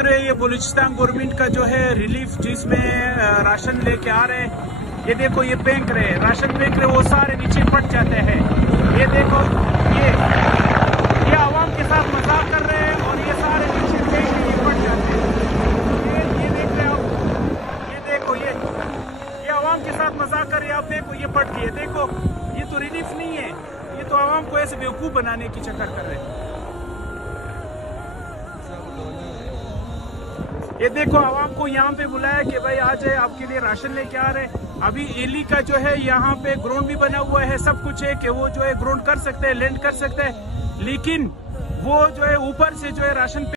ये बलूचिस्तान गवर्नमेंट का जो है रिलीफ जिसमें राशन लेके आ रहे हैं, ये देखो ये फेंक रहे हैं, राशन फेंक रहे, वो सारे नीचे फट जाते हैं। ये देखो ये आवाम के साथ मजाक कर रहे हैं और ये सारे नीचे फेंक के ये फट जाते हैं। ये देख रहे हो, ये देखो ये आवाम के साथ मजाक कर रहे हैं। आप देखो ये फट गए, देखो ये तो रिलीफ नहीं है, ये तो आवाम को ऐसे बेवकूफ बनाने की चक्कर कर रहे हैं। ये देखो आवाम को यहाँ पे बुलाया कि भाई आ जाए, आपके लिए राशन लेके आ रहे हैं। अभी एली का जो है यहाँ पे ग्राउंड भी बना हुआ है, सब कुछ है कि वो जो है ग्राउंड कर सकते हैं, लैंड कर सकते हैं, लेकिन वो जो है ऊपर से जो है राशन